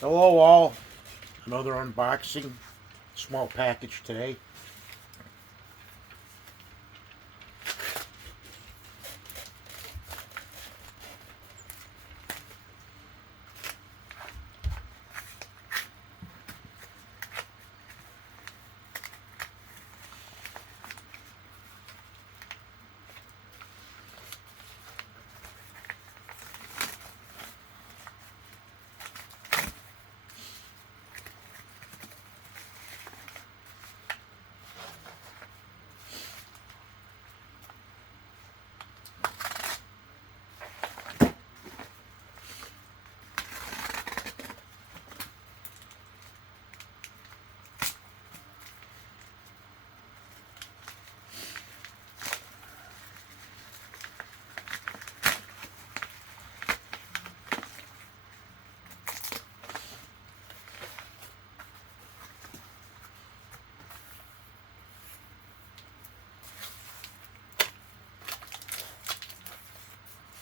Hello, all. Another unboxing. Small package today.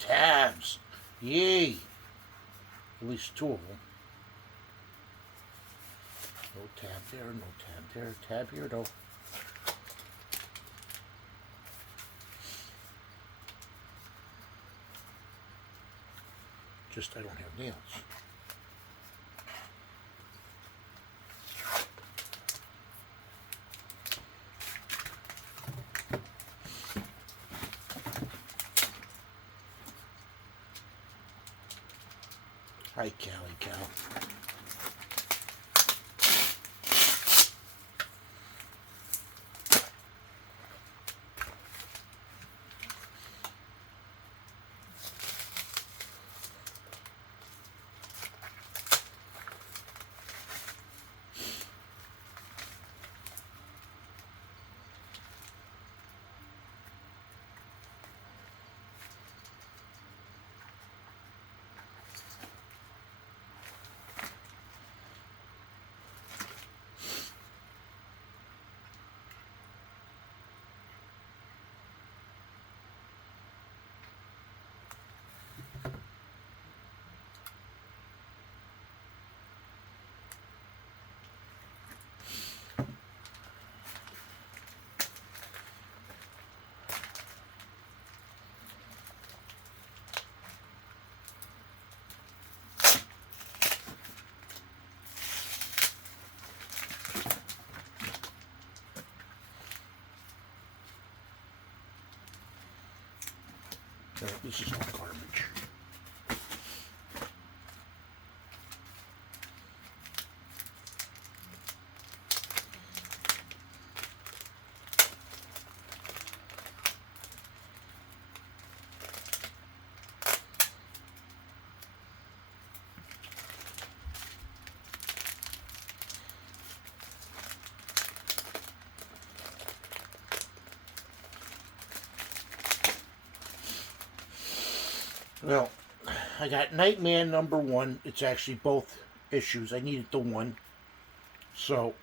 Tabs. Yay. At least two of them. No tab there, no tab there. Tab here, though. Just I don't have nails. Hi, Callie Cal. This is all garbage. Well, I got Nightman #1. It's actually both issues. I needed the one. So,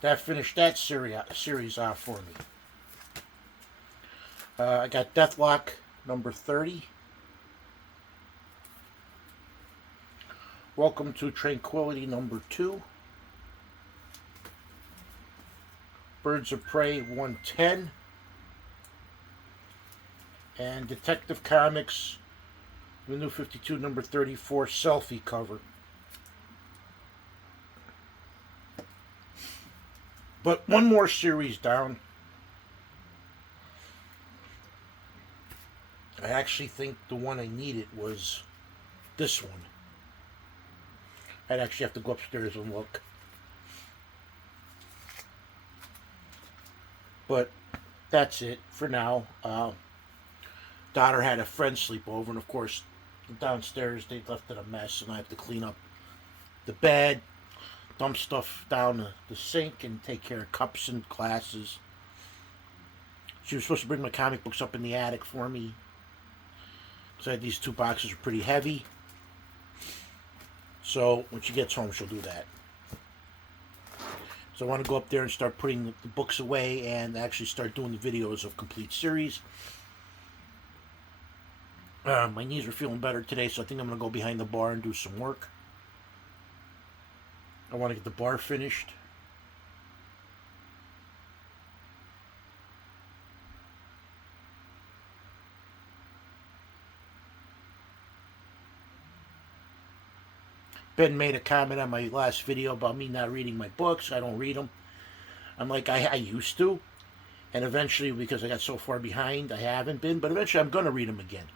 that finished that series off for me. I got Deathlock #30. Welcome to Tranquility #2. Birds of Prey 110. And Detective Comics, the New 52 #34 selfie cover. But one more series down. I actually think the one I needed was this one. I'd actually have to go upstairs and look. But that's it for now. Daughter had a friend sleep over, and of course, downstairs they left it a mess, and I have to clean up the bed, dump stuff down the sink, and take care of cups and glasses. She was supposed to bring my comic books up in the attic for me, because I had these two boxes were pretty heavy. So when she gets home, she'll do that. So I want to go up there and start putting the books away and actually start doing the videos of complete series. My knees are feeling better today, so I think I'm going to go behind the bar and do some work. I want to get the bar finished. Ben made a comment on my last video about me not reading my books. I don't read them. I'm like, I used to. And eventually, because I got so far behind, I haven't been. But eventually, I'm going to read them again.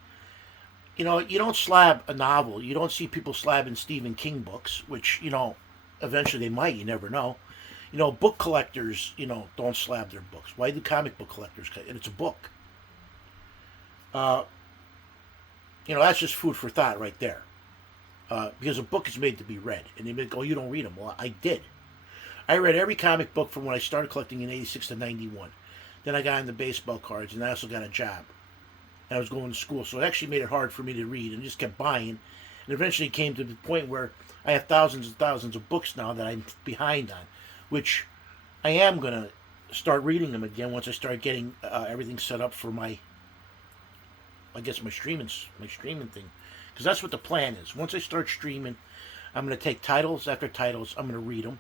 You know, you don't slab a novel. You don't see people slabbing Stephen King books, which, you know, eventually they might. You never know. You know, book collectors, you know, don't slab their books. Why do comic book collectors? And it's a book. Uh, you know, that's just food for thought right there. Because a book is made to be read. And they may go, oh, you don't read them. Well, I did. I read every comic book from when I started collecting in 86 to 91. Then I got into baseball cards, and I also got a job. And I was going to school. So it actually made it hard for me to read, and just kept buying. And eventually came to the point where I have thousands and thousands of books now that I'm behind on, which I am going to start reading them again once I start getting everything set up for my, I guess, my streaming thing. Because that's what the plan is. Once I start streaming, I'm going to take titles after titles. I'm going to read them.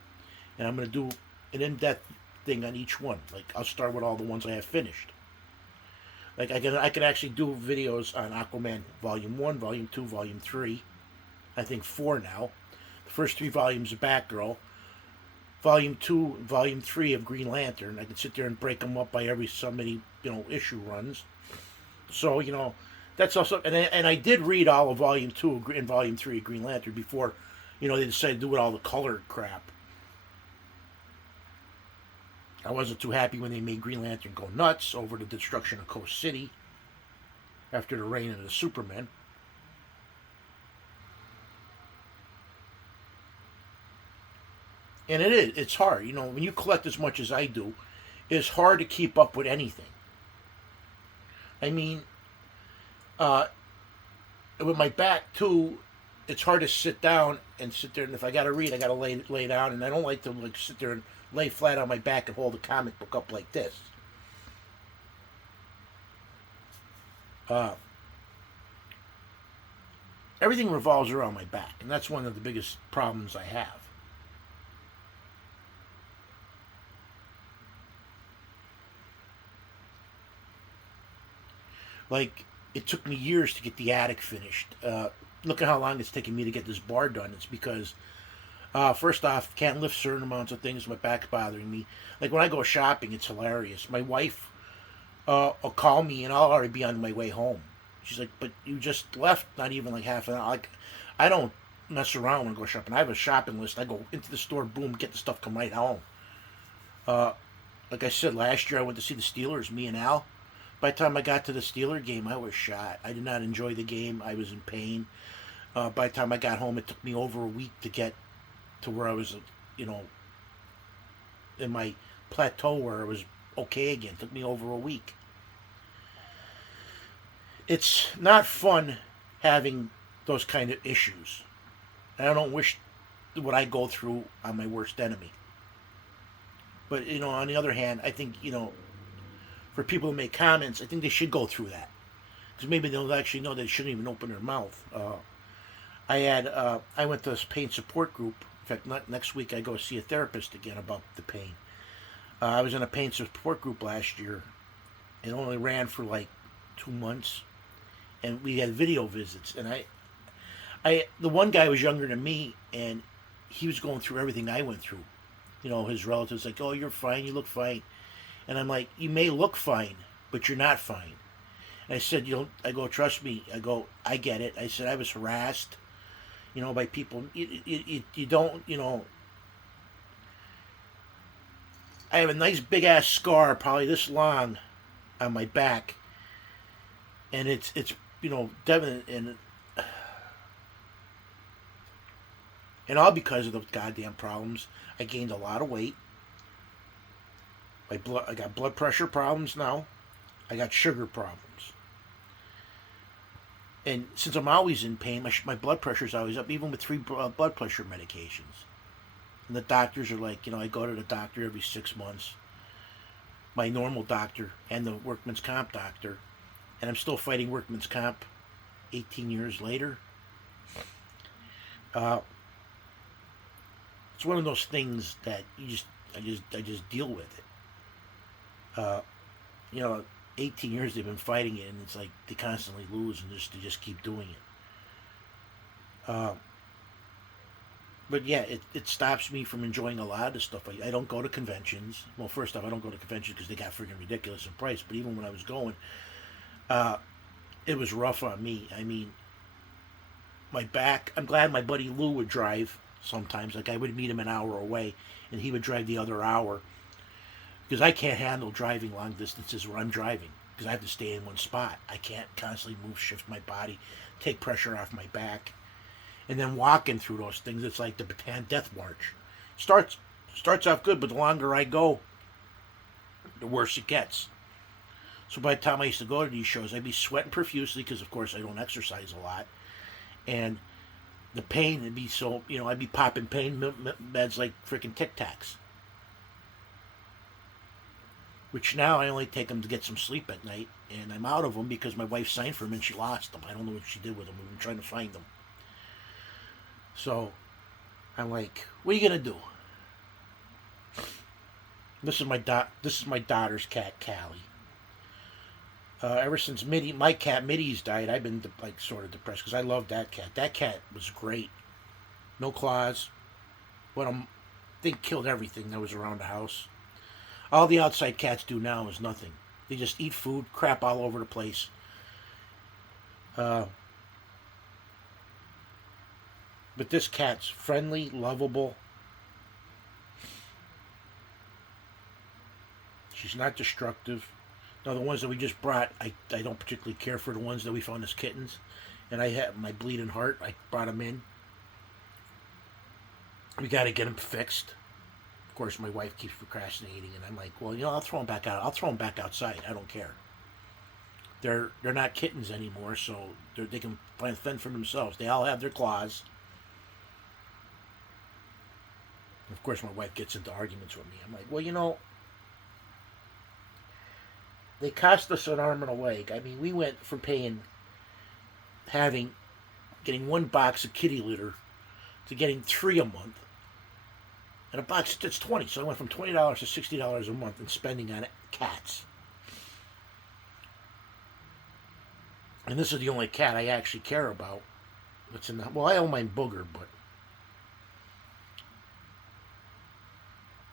And I'm going to do an in-depth thing on each one. Like, I'll start with all the ones I have finished. Like, I can actually do videos on Aquaman Volume 1, Volume 2, Volume 3. I think 4 now. The first 3 volumes of Batgirl. Volume 2 and Volume 3 of Green Lantern. I can sit there and break them up by every so many, you know, issue runs. So, you know, that's also... And I did read all of Volume 2 and Volume 3 of Green Lantern before, you know, they decided to do all the colored crap. I wasn't too happy when they made Green Lantern go nuts over the destruction of Coast City after the reign of the Superman. And it's hard. You know, when you collect as much as I do, it's hard to keep up with anything. I mean, with my back, too, it's hard to sit down and sit there. And if I got to read, I got to lay down. And I don't like to like sit there and lay flat on my back and hold the comic book up like this. Uh, Everything revolves around my back, and that's one of the biggest problems I have. Like, it took me years to get the attic finished. Look at how long it's taken me to get this bar done. It's because, first off, can't lift certain amounts of things. My back's bothering me. Like, when I go shopping, it's hilarious. My wife will call me, and I'll already be on my way home. She's like, but you just left not even like half an hour. Like, I don't mess around when I go shopping. I have a shopping list. I go into the store, boom, get the stuff, come right home. Uh, like I said, last year I went to see the Steelers, me and Al. By the time I got to the Steeler game, I was shot. I did not enjoy the game. I was in pain. By the time I got home, it took me over a week to get to where I was, you know, in my plateau where I was okay again. It took me over a week. It's not fun having those kind of issues. And I don't wish what I go through on my worst enemy. But, you know, on the other hand, I think, you know, for people to make comments, I think they should go through that. Because maybe they'll actually know they shouldn't even open their mouth. I went to this pain support group. In fact, next week I go see a therapist again about the pain. I was in a pain support group last year. It only ran for like 2 months. And we had video visits. And the one guy was younger than me, and he was going through everything I went through. You know, his relatives like, oh, you're fine, you look fine. And I'm like, you may look fine, but you're not fine. And I said, I go, trust me. I go, I get it. I said, I was harassed, you know, by people. You don't, you know. I have a nice big ass scar, probably this long, on my back. And it's you know, definite, and all because of the goddamn problems. I gained a lot of weight. I got blood pressure problems now. I got sugar problems. And since I'm always in pain, my blood pressure's always up, even with 3 blood pressure medications. And the doctors are like, you know, I go to the doctor every 6 months. My normal doctor and the workman's comp doctor. And I'm still fighting workman's comp 18 years later. It's one of those things that I just deal with it. Uh, you know, 18 years they've been fighting it, and it's like they constantly lose, and they just keep doing it. Uh, but yeah, it stops me from enjoying a lot of the stuff. I don't go to conventions. Well, first off, I don't go to conventions because they got freaking ridiculous in price. But even when I was going, uh, it was rough on me. I mean, my back. I'm glad my buddy Lou would drive sometimes. Like I would meet him an hour away, and he would drive the other hour because I can't handle driving long distances where I'm driving because I have to stay in one spot. I can't constantly move, shift my body, take pressure off my back, and then walking through those things. It's like the Bataan Death March. Starts starts off good, but the longer I go, the worse it gets. So by the time I used to go to these shows, I'd be sweating profusely because, of course, I don't exercise a lot, and the pain would be so, I'd be popping pain meds like freaking Tic Tacs. Which now I only take them to get some sleep at night, and I'm out of them because my wife signed for them and she lost them. I don't know what she did with them. We've been trying to find them. So I'm like, what are you gonna do? This is my daughter's cat, Callie. Ever since my cat Mitty's died, I've been like sort of depressed because I loved that cat. That cat was great. No claws. But they killed everything that was around the house. All the outside cats do now is nothing. They just eat food, crap all over the place. Uh, but this cat's friendly, lovable. She's not destructive. Now the ones that we just brought, I don't particularly care for the ones that we found as kittens. And I had my bleeding heart. I brought them in. We got to get them fixed. Of course, my wife keeps procrastinating, and I'm like, well, I'll throw them back out. I'll throw them back outside. I don't care. They're not kittens anymore, so they can fend for themselves. They all have their claws. Of course, my wife gets into arguments with me. I'm like, well, they cost us an arm and a leg. I mean, we went from getting one box of kitty litter to getting 3 a month. And a box, it's 20. So I went from $20 to $60 a month in spending on cats. And this is the only cat I actually care about. I own my Booger, but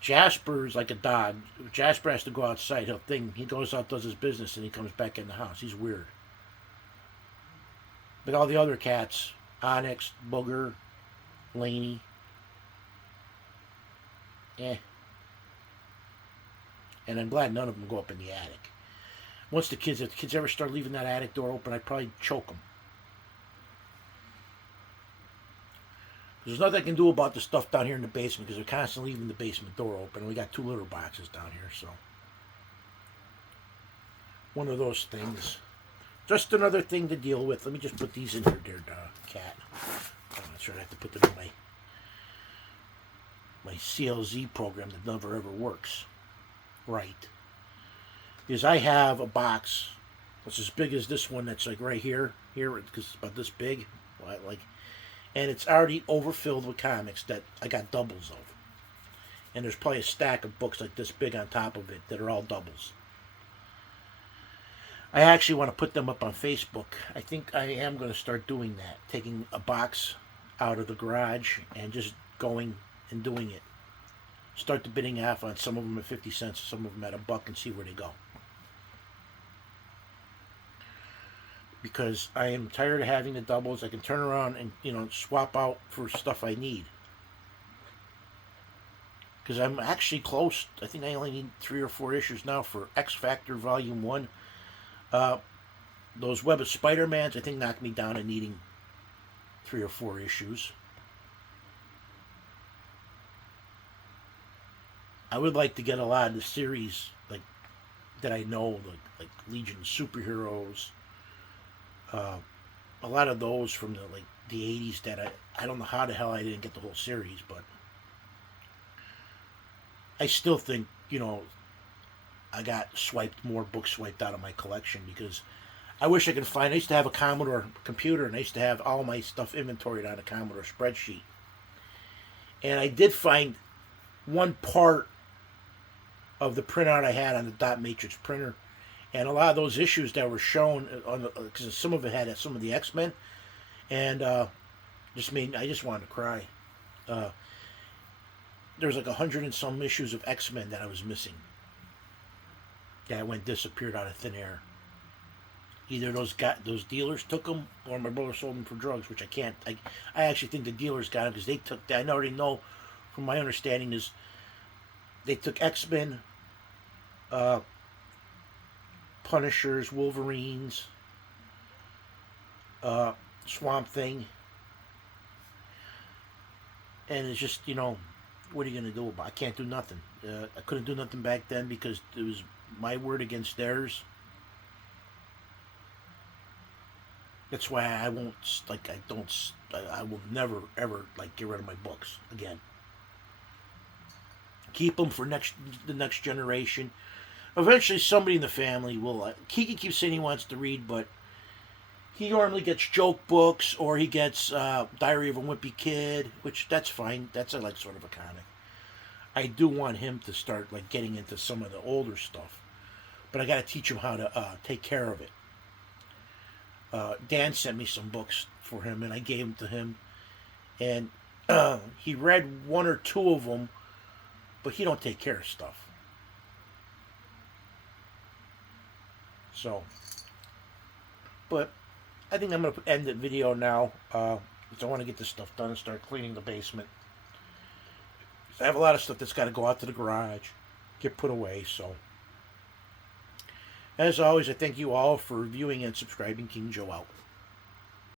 Jasper's like a dog. If Jasper has to go outside, he goes out, does his business, and he comes back in the house. He's weird. But all the other cats, Onyx, Booger, Laney, and I'm glad none of them go up in the attic. If the kids ever start leaving that attic door open, I'd probably choke them. There's nothing I can do about the stuff down here in the basement because they're constantly leaving the basement door open. And we got 2 litter boxes down here, so one of those things. Just another thing to deal with. Let me just put these in here, dear cat. Oh, that's right. I have to put them in my CLZ program that never ever works. Right. Is I have a box that's as big as this one that's like right here, because it's about this big, and it's already overfilled with comics that I got doubles of. And there's probably a stack of books like this big on top of it that are all doubles. I actually want to put them up on Facebook. I think I am going to start doing that, taking a box out of the garage and just going and doing it. Start the bidding off on some of them at 50 cents, some of them at $1, and see where they go. Because I am tired of having the doubles. I can turn around and swap out for stuff I need. Because I'm actually close. I think I only need 3 or 4 issues now for X Factor Volume 1. Those Web of Spider-Mans, I think, knocked me down to needing 3 or 4 issues. I would like to get a lot of the series that I know, like Legion Superheroes. A lot of those from the 80s that I don't know how the hell I didn't get the whole series, but I still think, I got more books swiped out of my collection because I wish I used to have a Commodore computer and I used to have all my stuff inventoried on a Commodore spreadsheet. And I did find one part of the printout I had on the dot matrix printer, and a lot of those issues that were shown on because some of it had some of the X-Men, and just made I just wanted to cry. Uh, there was like 100 and some issues of X-Men that I was missing. That went disappeared out of thin air. Either those dealers took them, or my brother sold them for drugs, which I can't. I actually think the dealers got them because they took. I already know, from my understanding, is they took X-Men, uh, Punishers, Wolverines, uh, Swamp Thing, and it's just what are you gonna do about it? I can't do nothing. I couldn't do nothing back then because it was my word against theirs. That's why I won't like I don't I will never ever like get rid of my books again. Keep them for the next generation. Eventually, somebody in the family will. Kiki keeps saying he wants to read, but he normally gets joke books or he gets Diary of a Wimpy Kid, which that's fine. That's like sort of a comic. I do want him to start like getting into some of the older stuff, but I got to teach him how to take care of it. Dan sent me some books for him, and I gave them to him, and he read one or two of them, but he don't take care of stuff. So, but I think I'm gonna end the video now because I want to get this stuff done and start cleaning the basement. I have a lot of stuff that's got to go out to the garage, get put away. So, as always, I thank you all for viewing and subscribing. King Joe out.